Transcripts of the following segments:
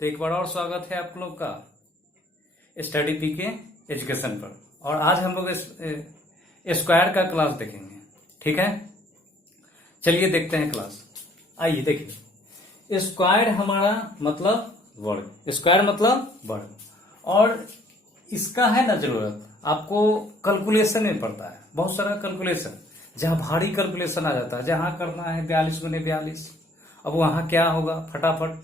तो एक बार और स्वागत है आप लोग का स्टडी पी के एजुकेशन पर। और आज हम लोग स्क्वायर का क्लास देखेंगे। ठीक है, चलिए देखते हैं क्लास। आइए देखिए, स्क्वायर हमारा मतलब वर्ग, स्क्वायर मतलब वर्ग। और इसका है ना जरूरत, आपको कैलकुलेशन में पड़ता है बहुत सारा कैलकुलेशन, जहां भारी कैलकुलेशन आ जाता है, जहां करना है 42 गुने 42। अब वहां क्या होगा फटाफट,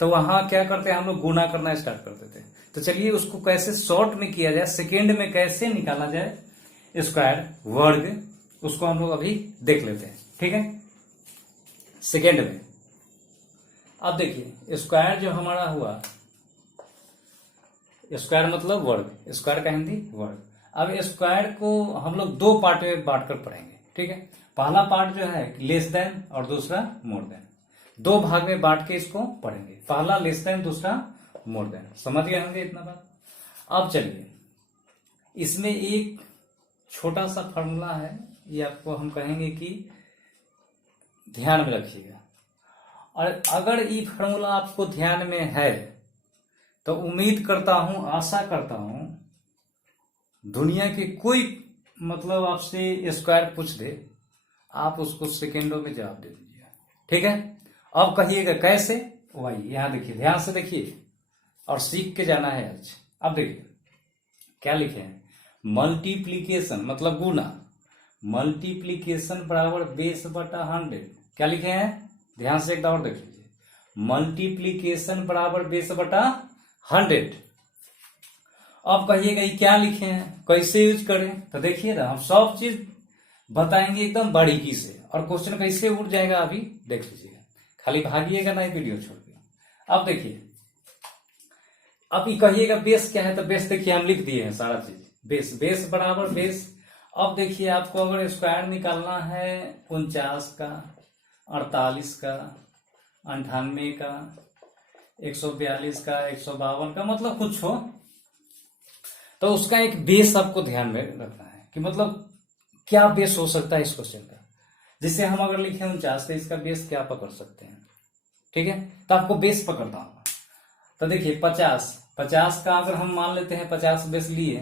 तो वहां क्या करते हैं हम लोग, गुना करना स्टार्ट कर देते हैं। तो चलिए उसको कैसे शॉर्ट में किया जाए, सेकेंड में कैसे निकाला जाए स्क्वायर वर्ग, उसको हम लोग अभी देख लेते हैं। ठीक है, सेकेंड में अब देखिए स्क्वायर जो हमारा हुआ, स्क्वायर मतलब वर्ग, स्क्वायर का हिंदी वर्ग। अब स्क्वायर को हम लोग दो पार्ट में बांट कर पढ़ेंगे। ठीक है, पहला पार्ट जो है लेस देन और दूसरा मोर देन, दो भाग में बांट के इसको पढ़ेंगे। पहला लेस देन, दूसरा मोर देन। समझ गए होंगे इतना बात। अब चलिए, इसमें एक छोटा सा फॉर्मूला है, ये आपको हम कहेंगे कि ध्यान में रखिएगा। और अगर ये फॉर्मूला आपको ध्यान में है तो उम्मीद करता हूं, आशा करता हूं, दुनिया के कोई मतलब आपसे स्क्वायर पूछ दे, आप उसको सेकेंडों में जवाब दे दीजिए। ठीक है, अब कहिएगा कैसे, वही यहां देखिए, ध्यान से देखिए और सीख के जाना है आज। अब देखिए क्या लिखे हैं, मल्टीप्लीकेशन मतलब गुना, मल्टीप्लीकेशन बराबर बेस बटा 100। क्या लिखे हैं, ध्यान से एक बार देख लीजिए, मल्टीप्लीकेशन बराबर बेस बटा 100। अब कहिएगा ये क्या लिखे हैं, कैसे यूज करें। तो देखिए ना, हम सब चीज बताएंगे एकदम बारीकी से, और क्वेश्चन कैसे उठ जाएगा अभी देख लीजिएगा, खाली भागिएगा ना वीडियो छोड़ के। अब देखिए, अब ये कहिएगा बेस क्या है, तो बेस देखिए हम लिख दिए हैं सारा चीज, बेस बेस बराबर बेस। अब देखिए आपको अगर स्क्वायर निकालना है 49 का, 48 का, 98 का, 142 का, 152 का, मतलब कुछ हो, तो उसका एक बेस आपको ध्यान में रखना है कि मतलब क्या बेस हो सकता है इस क्वेश्चन का। जिससे हम अगर लिखे 49 तो इसका बेस क्या पकड़ सकते हैं। ठीक है, तो आपको बेस पकड़ना होगा। तो देखिए 50 का अगर हम मान लेते हैं 50 बेस लिए,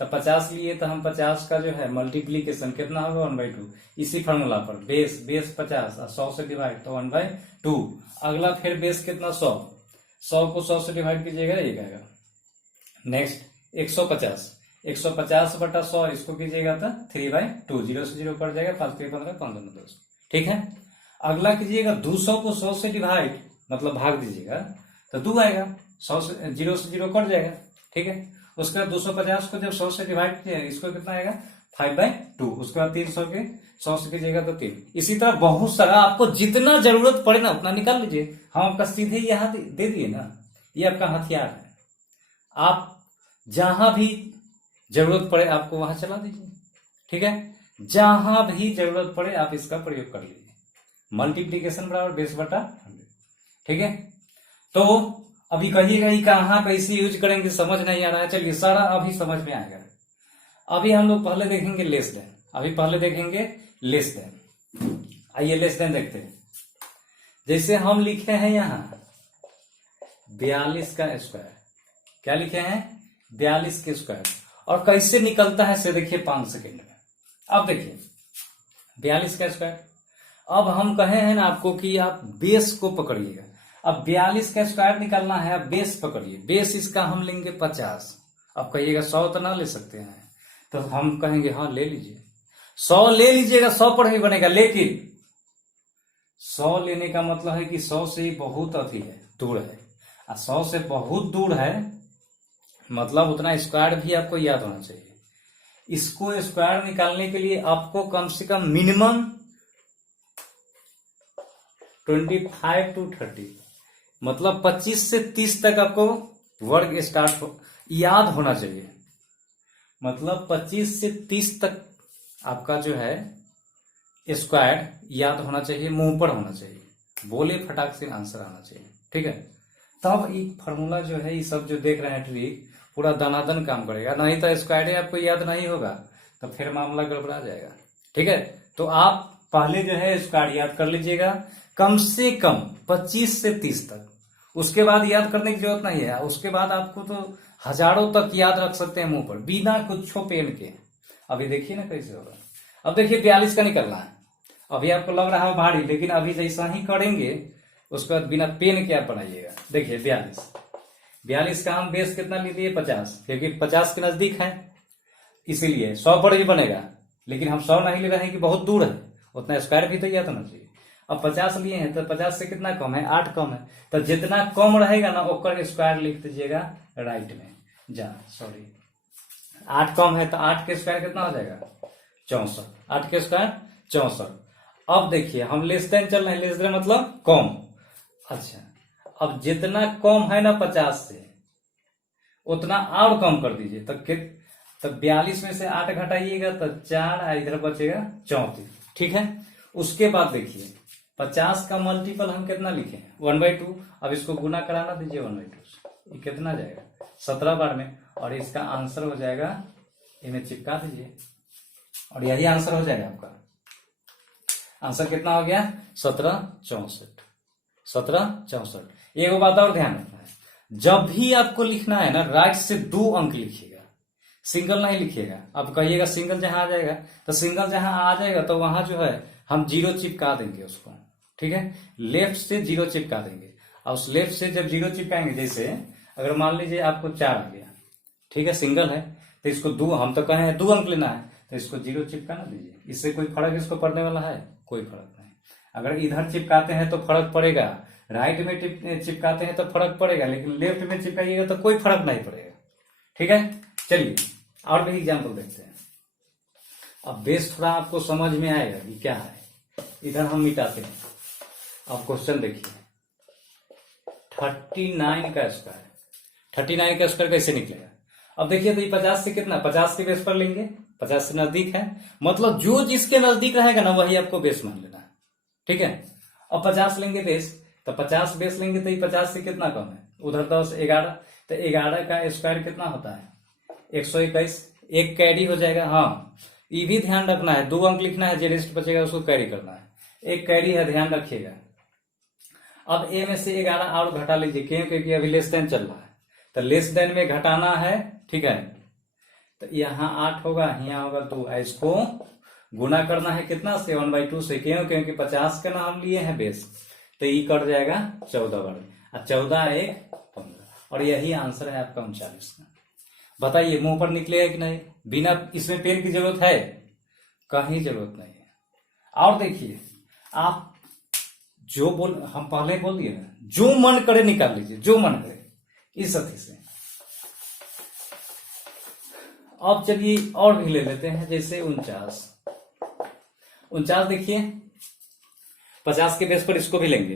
तो 50 लिए तो हम 50 का जो है मल्टीप्लीकेशन कितना होगा 1/2, इसी फॉर्मूला पर बेस 50 और 100 से डिवाइड तो 1/2। अगला फिर बेस कितना 100 को 100 से डिवाइड कीजिएगा 1 आएगा। नेक्स्ट 150 बटा 100 इसको कीजिएगा तो 3/2, 0 से 0 कट जाएगा, 5 3 15, 5 2 10। ठीक है, अगला कीजिएगा 200 को 100 से डिवाइड मतलब भाग दीजिएगा तो 2 आएगा, 100 से 0 से 0 कट जाएगा। ठीक है, उसके बाद 250 को जब 100 से डिवाइड किया इसको कितना आएगा 5/2। उसके बाद 300 के 100 से कीजिएगा तो 3। इसी तरह बहुत सारा, आपको जितना जरूरत पड़े ना उतना निकाल लीजिए। हम आपका सीधे यहाँ दे दिए ना, ये आपका हथियार है, आप जहां भी जरूरत पड़े आपको वहां चला दीजिए। ठीक है, जहां भी जरूरत पड़े आप इसका प्रयोग कर लीजिए, मल्टीप्लीकेशन बराबर बेस बटा 100। ठीक है, तो अभी कहिएगा ये कहां कैसे यूज करेंगे, समझ नहीं आ रहा है। चलिए सारा अभी समझ में आएगा। अभी हम लोग पहले देखेंगे लेस देन, अभी पहले देखेंगे लेस देन। आइए लेस देन देखते हैं। जैसे हम लिखे हैं यहां 42 का स्क्वायर, क्या लिखे हैं 42 के स्क्वायर, और कैसे निकलता है से देखिए 5 सेकेंड में। अब देखिए 42 का स्क्वायर, अब हम कहे हैं ना आपको कि आप बेस को पकड़िएगा। अब 42 का स्क्वायर निकालना है, अब बेस पकड़िए, बेस इसका हम लेंगे 50। अब कहिएगा 100 तो ना ले सकते हैं, तो हम कहेंगे हाँ ले लीजिए, 100 ले लीजिएगा, 100 पर ही बनेगा। लेकिन 100 लेने का मतलब है कि 100 से बहुत अति है, दूर है, और 100 से बहुत दूर है मतलब उतना स्क्वायर भी आपको याद होना चाहिए। इसको स्क्वायर निकालने के लिए आपको कम से कम मिनिमम 25 to 30 मतलब 25 से 30 तक आपको वर्ग याद होना चाहिए। मतलब 25 से 30 तक आपका जो है स्क्वायर याद होना चाहिए, मुंह पर होना चाहिए, बोले फटाक से आंसर आना चाहिए। ठीक है, तब एक फॉर्मूला जो है, ये सब जो देख रहे हैं ट्रिक पूरा दनादन काम करेगा। नहीं तो स्क्वायर आपको याद नहीं होगा तो फिर मामला गड़बड़ा जाएगा। ठीक है, तो आप पहले जो है स्क्वायर याद कर लीजिएगा, कम से कम 25 से 30 तक, उसके बाद याद करने की जरूरत नहीं है, उसके बाद आपको तो हजारों तक याद रख सकते हैं मुंह पर बिना कुछ पेन के। अभी देखिए ना कैसे होगा। अब देखिए 42 का निकलना है। अभी आपको लग रहा है भारी, लेकिन अभी जैसा ही करेंगे उसके बाद बिना पेन के आप बनाइएगा। देखिए 42 का हम बेस कितना ले लिए 50, क्योंकि 50 के नजदीक है इसीलिए 100 पर ही बनेगा, लेकिन हम 100 नहीं ले रहे हैं कि बहुत दूर है, उतना स्क्वायर भी तो याद होना चाहिए। अब 50 लिए हैं तो 50 से कितना कम है 8 कम है, तो जितना कम रहेगा ना ओकर स्क्वायर लिख दीजिएगा राइट में। 8 कम है तो 8 के स्क्वायर कितना हो जाएगा 64, 8 के स्क्वायर 64। अब देखिए हम लेस देन चल रहे हैं, लेस देन मतलब कम। अच्छा, अब जितना कम है ना 50 से उतना और कम कर दीजिए, तब 42 में से 8 घटाइएगा तो 4, इधर बचेगा 34। ठीक है, उसके बाद देखिए 50 का मल्टीपल हम कितना लिखे 1/2। अब इसको गुना कराना दीजिए 1/2 से, कितना जाएगा 17 बार में, और इसका आंसर हो जाएगा, इन्हें चिपका दीजिए और यही आंसर हो जाएगा आपका। आंसर कितना हो गया 1764। एक बात और ध्यान रखना है, जब भी आपको लिखना है ना राइट से 2 अंक लिखिएगा, सिंगल नहीं लिखिएगा। अब कहिएगा सिंगल जहां आ जाएगा, तो सिंगल जहां आ जाएगा तो वहां जो है हम 0 चिपका देंगे उसको। ठीक है, लेफ्ट से 0 चिपका देंगे, और उस लेफ्ट से जब 0 चिपकाएंगे, जैसे अगर मान लीजिए आपको 4 आ गया, ठीक है, सिंगल है तो इसको 2, हम तो कहे हैं 2 अंक लेना है, तो इसको 0 चिपकाना दीजिए। इससे कोई फर्क इसको पड़ने वाला है? कोई फर्क नहीं। अगर इधर चिपकाते हैं तो फर्क पड़ेगा, राइट में चिपकाते हैं तो फर्क पड़ेगा, लेकिन लेफ्ट में चिपकाइएगा तो कोई फर्क नहीं पड़ेगा। ठीक है, चलिए और भी एग्जाम्पल देखते हैं। अब बेस थोड़ा आपको समझ में आएगा कि क्या है। इधर हम मिटाते हैं। अब क्वेश्चन देखिए 39 का स्क्वायर, 39 का स्क्वायर कैसे निकलेगा? अब देखिए तो ये 50 से कितना, 50 के बेस पर लेंगे, 50 से नजदीक है, मतलब जो जिसके नजदीक रहेगा ना वही आपको बेस मान लेना है। ठीक है, अब 50 लेंगे बेस, तो 50 बेस लेंगे तो ये 50 से कितना कम है, उधर 10 11, तो 11 का स्क्वायर कितना होता है 121, एक कैरी हो जाएगा। हाँ, ये भी ध्यान रखना है, 2 अंक लिखना है, जो रेस्ट बचेगा उसको कैरी करना है, एक कैरी है, ध्यान रखिएगा। अब ए में से 11 और घटा लीजिए, क्यों? क्योंकि अभी लेस देन चल रहा है, तो लेस देन में घटाना है। ठीक है, तो यहाँ 8 होगा, यहाँ होगा 2, इसको गुना करना है कितना से 1/2 से, क्यों? क्योंकि 50 का ना हम लिए हैं बेस, तो ये कट जाएगा 14 बार में, 14 1 15, और यही आंसर है आपका 39 का। बताइए मुंह पर निकलेगा कि नहीं? बिना इसमें पेन की जरूरत है? कहीं जरूरत नहीं है। और देखिए आप जो हम पहले बोल दिए ना, जो मन करे निकाल लीजिए, जो मन करे इस अथी से। अब चलिए और भी ले लेते हैं, जैसे 49 देखिए 50 के बेस पर इसको भी लेंगे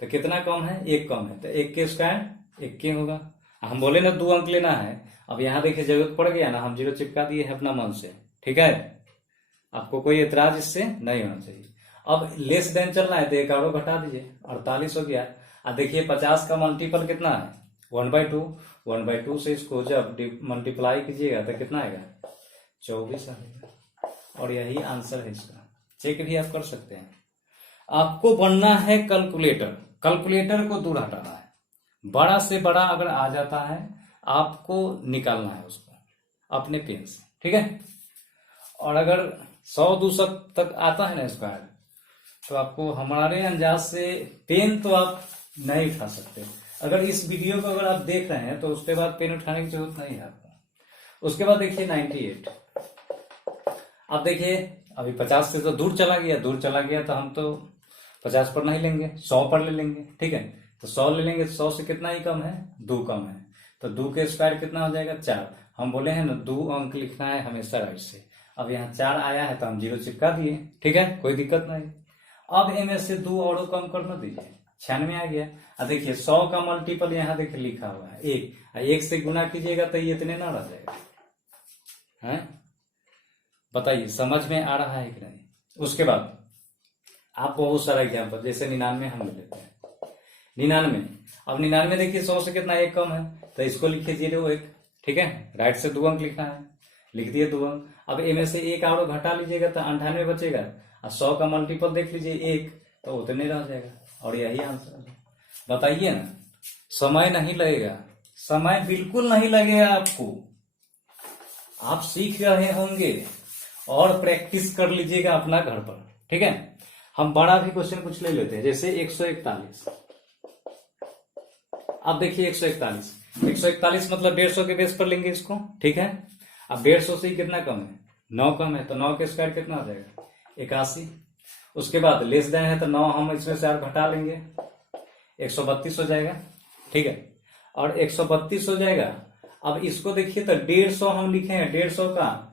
तो कितना कम है, 1 कम है, तो 1 के स्क्वायर 1 के होगा। हम बोले ना 2 अंक लेना है, अब यहाँ देखिए जरूरत पड़ गया ना, हम 0 चिपका दिए है अपना मन से। ठीक है, आपको कोई एतराज इससे नहीं होना चाहिए। अब लेस देन चलना है तो 1 और घटा दीजिए, 48 हो गया। अब देखिए 50 का मल्टीपल कितना है 1/2 से इसको जब मल्टीप्लाई कीजिएगा तो कितना आएगा 24 आएगा, और यही आंसर है इसका। चेक भी आप कर सकते हैं। आपको बनना है कैलकुलेटर, कैलकुलेटर को दूर हटाना है, बड़ा से बड़ा अगर आ जाता है आपको निकालना है उसको अपने पेन से। ठीक है, और अगर 100-200 तक आता है ना स्क्वायर, तो आपको हमारे अंदाज से पेन तो आप नहीं उठा सकते। अगर इस वीडियो को अगर आप देख रहे हैं तो उसके बाद पेन उठाने की जरूरत नहीं है आपको। उसके बाद देखिए 98। अब देखिए अभी 50 से तो दूर चला गया, तो हम तो 50 पर नहीं लेंगे, 100 पर ले लेंगे। ठीक है, तो 100 ले लेंगे, 100 से कितना ही कम है 2 कम है, तो 2 के स्क्वायर कितना हो जाएगा 4। हम बोले हैं ना 2 अंक लिखना है हमेशा राइट से। अब यहाँ 4 आया है तो हम 0 चिपका दिए। ठीक है, कोई दिक्कत नहीं। अब में से 2 और कम करना दीजिए, 96 आ गया। अब देखिए 100 का मल्टीपल यहाँ देखिए लिखा हुआ है 1 से गुना कीजिएगा तो ये इतने ना रह जाएगा है। बताइए समझ में आ रहा है कि नहीं? उसके बाद आप बहुत सारा एग्जाम्पल, जैसे 99 हम ले लेते हैं। 99, अब 99 देखिए 100 से कितना 1 कम है, तो इसको लिखिए 0 1। ठीक है, राइट से 2 अंक लिखना है, लिख दिए 2 अंक। अब ए में से 1 और घटा लीजिएगा तो 98 बचेगा, और 100 का मल्टीपल देख लीजिए 1, तो उतने रह जाएगा, और यही आंसर है। बताइए ना, समय नहीं लगेगा, समय बिल्कुल नहीं लगेगा आपको। आप सीख रहे होंगे और प्रैक्टिस कर लीजिएगा अपना घर पर, ठीक है। हम बड़ा भी क्वेश्चन कुछ ले लेते हैं, जैसे 141। अब देखिए 141 मतलब 150 के बेस पर लेंगे इसको, ठीक है। अब 150 से ही कितना कम है, 9 कम है, तो 9 के स्क्वायर कितना हो जाएगा, 81। उसके बाद लेस देन है तो 9 हम इसमें से 8 घटा लेंगे, 132 हो जाएगा, ठीक है। और 132 हो जाएगा। अब इसको देखिए तो 150 हम लिखे हैं, 150 का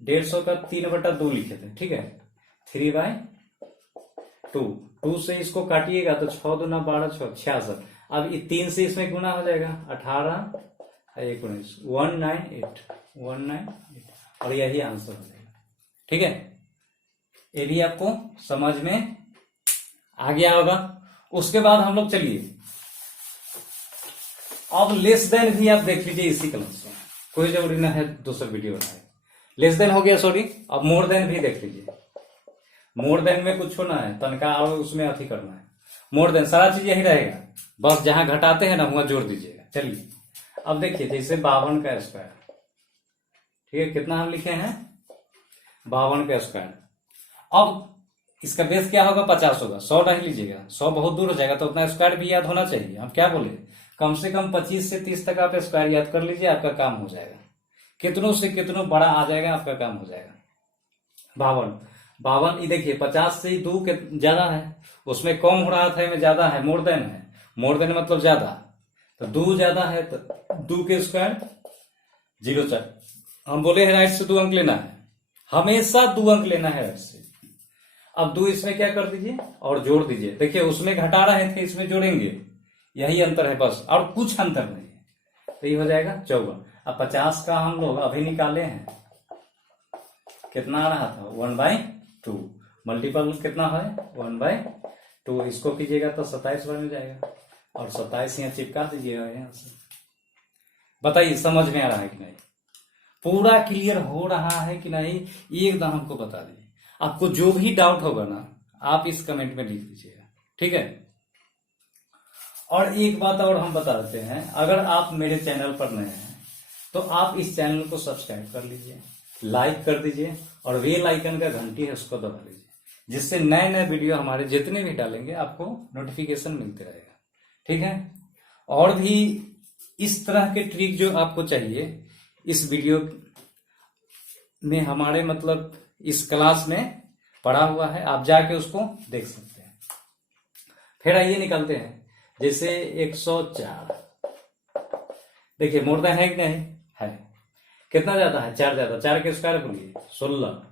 3/2 लिखे थे, ठीक है। 3/2, 2 से इसको काटिएगा तो 6 दूना 12, 6 66। अब 3 से इसमें गुना हो जाएगा, 18 19 198 और यही आंसर हो जाएगा, ठीक है। ये भी आपको समझ में आ गया होगा। उसके बाद हम लोग चलिए अब लेस देन भी आप देख लीजिए इसी क्लास में, कोई जरूरी ना है दूसरा वीडियो बनाए। लेस देन हो गया, सॉरी। अब मोर देन भी देख लीजिए। मोर देन में कुछ होना है, तनका और उसमें अथी करना है। मोर देन सारा चीज यही रहेगा, बस जहां घटाते हैं ना वहां जोड़ दीजिएगा। चलिए अब देखिए, जैसे 52 का स्क्वायर, ठीक है, कितना हम लिखे हैं, 52 का स्क्वायर। अब इसका बेस क्या होगा, 50 होगा। 100 नहीं लीजिएगा, 100 बहुत दूर हो जाएगा, तो उतना स्क्वायर भी याद होना चाहिए। हम क्या बोले, कम से कम 25 से 30 तक आप स्क्वायर याद कर लीजिए, आपका काम हो जाएगा। कितनों से कितनों बड़ा आ जाएगा, आपका काम हो जाएगा। 52 ये देखिए 50 से 2 के ज्यादा है, उसमें कम हो रहा था, में ज्यादा है, मोर देन है। मोर देन मतलब ज्यादा, तो 2 ज्यादा है तो 2 के स्क्वायर 0 हम बोले हैं राइट से 2 अंक लेना है, हमेशा 2 अंक लेना है राइट से। अब 2 इसमें क्या कर दीजिए और जोड़ दीजिए। देखिए उसमें घटा रहे थे, इसमें जोड़ेंगे, यही अंतर है बस, और कुछ अंतर नहीं है। तो ये हो जाएगा 54। अब 50 का हम लोग अभी निकाले हैं, कितना आ रहा था, 1/2। मल्टीपल कितना है, 1/2। इसको कीजिएगा तो 27 बन जाएगा, और 27 यहाँ चिपका दीजिएगा यहाँ से। बताइए समझ में आ रहा है कि नहीं, पूरा क्लियर हो रहा है कि नहीं, एकदम हमको बता दीजिए। आपको जो भी डाउट होगा ना, आप इस कमेंट में लिख दीजिएगा, ठीक है। और एक बात और हम बता देते हैं, अगर आप मेरे चैनल पर नए हैं तो आप इस चैनल को सब्सक्राइब कर लीजिए, लाइक कर दीजिए, और बेल आइकन का घंटी है उसको दबा लीजिए, जिससे नए नए वीडियो हमारे जितने भी डालेंगे आपको नोटिफिकेशन मिलते रहेगा, ठीक है। और भी इस तरह के ट्रिक जो आपको चाहिए इस वीडियो में हमारे मतलब इस क्लास में पढ़ा हुआ है, आप जाके उसको देख सकते हैं। फिर आइए निकलते हैं, जैसे 104। देखिए मोर देन है कि नहीं है, कितना ज्यादा है, 4 ज्यादा, 4 के स्क्वायर बोलिए 16,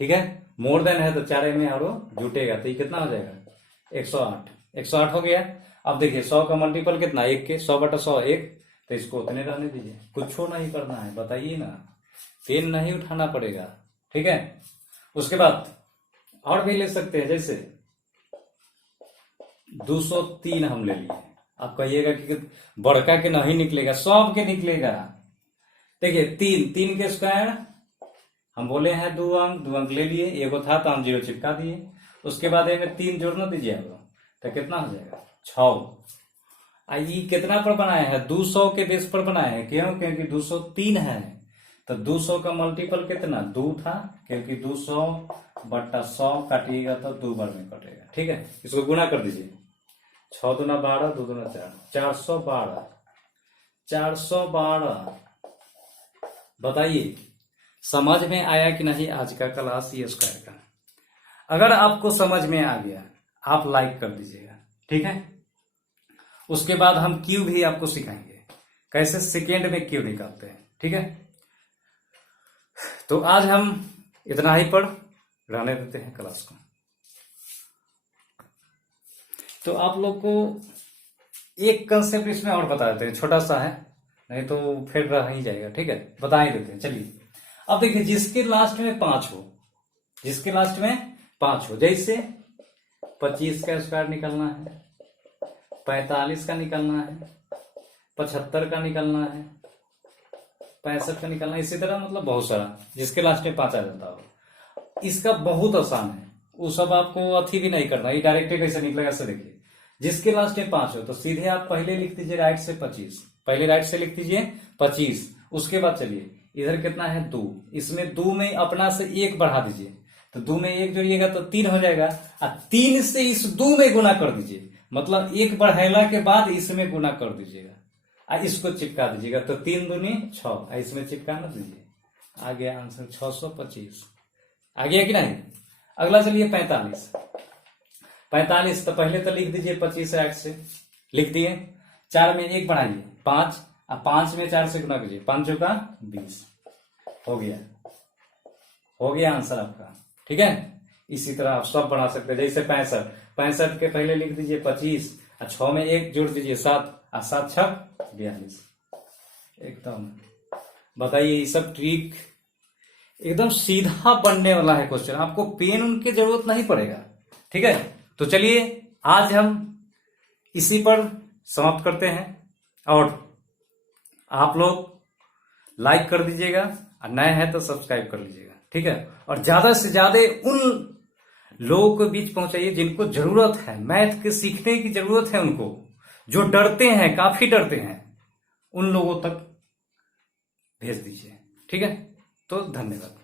ठीक है। मोर देन है तो 4 में और जुटेगा, तो ये कितना हो जाएगा, 108। 108 हो गया। अब देखिए 100 का मल्टीपल कितना, 1 के 100/100 1, तो इसको उतने रहने दीजिए, कुछ नहीं करना है, बताइए ना, पेन नहीं उठाना पड़ेगा, ठीक है। उसके बाद और भी ले सकते हैं, जैसे 203 हम ले लिए। आप कहिएगा कि बड़का के नहीं निकलेगा, सब के निकलेगा। देखिए 3 के स्क्वायर हम बोले हैं 2 अंक ले लिए, एगो था तो हम 0 चिपका दिए। उसके बाद इनमें 3 जोड़ना दीजिए आप, तो कितना हो जाएगा, 6। ये कितना पर बनाए हैं, 200 के बेस पर बनाए हैं, क्यों, क्योंकि 203 है, तो 200 का मल्टीपल कितना, 2 था, क्योंकि 200/100 काटिएगा तो 2 बार में कटेगा, ठीक है। इसको गुना कर दीजिए, 6 दूना 12, 2 दूना 4, 412। 412 बताइए समझ में आया कि नहीं आज का क्लास ये स्क्वायर का। अगर आपको समझ में आ गया आप लाइक कर दीजिएगा, ठीक है। उसके बाद हम क्यू भी आपको सिखाएंगे, कैसे सेकेंड में क्यू निकालते हैं, ठीक है। तो आज हम इतना ही पढ़ रहने देते हैं क्लास को। तो आप लोग को एक कंसेप्ट इसमें और बता देते हैं, छोटा सा है, नहीं तो फिर रह ही जाएगा, ठीक है, बता ही देते हैं। चलिए अब देखिए, जिसके लास्ट में 5 हो, जिसके लास्ट में 5 हो, जैसे 25 का स्क्वायर निकलना है, 45 का निकलना है, 75 का निकलना है, 65 का निकलना है, इसी तरह मतलब बहुत सारा जिसके लास्ट में 5 आ जाता हो। इसका बहुत आसान है, वो सब आपको अथी भी नहीं करना, ये डायरेक्ट कैसे निकलेगा से देखिए। जिसके लास्ट में 5 हो तो सीधे आप पहले लिख दीजिए राइट से 25, पहले राइट से लिख दीजिए 25। उसके बाद चलिए इधर कितना है 2, इसमें 2 में अपना से 1 बढ़ा दीजिए, तो 2 में 1 जोड़िएगा तो 3 हो जाएगा, और 3 से इस 2 में गुना कर दीजिए, मतलब 1 बढ़ेला के बाद इसमें गुना कर दीजिएगा, और इसको चिपका दीजिएगा, तो 3 दूनी 6, इसमें चिपका ना दीजिए, आ गया आंसर 625। आ गया कि नहीं। अगला चलिए 45। 45 तो पहले तो लिख दीजिए 25 राइट से, लिख दिए, 4 में 1 बढ़ाइए 5, और 5 में 4 से गुना कीजिए, 5 का 20, हो गया आंसर आपका। ठीक है, इसी तरह आप सब बना सकते हैं। जैसे 65 के पहले लिख दीजिए 25, और 6 में 1 जोड़ दीजिए 7, और 7 6 42। एकदम बताइए, ये सब ट्रिक एकदम सीधा बनने वाला है क्वेश्चन, आपको पेन उनकी जरूरत नहीं पड़ेगा। ठीक है, तो चलिए आज हम इसी पर समाप्त करते हैं, और आप लोग लाइक कर दीजिएगा, और नए हैं तो सब्सक्राइब कर लीजिएगा। ठीक है, और ज्यादा से ज्यादा उन लोगों के बीच पहुंचाइए जिनको जरूरत है, मैथ के सीखने की जरूरत है, उनको जो डरते हैं, काफी डरते हैं, उन लोगों तक भेज दीजिए। ठीक है, तो धन्यवाद।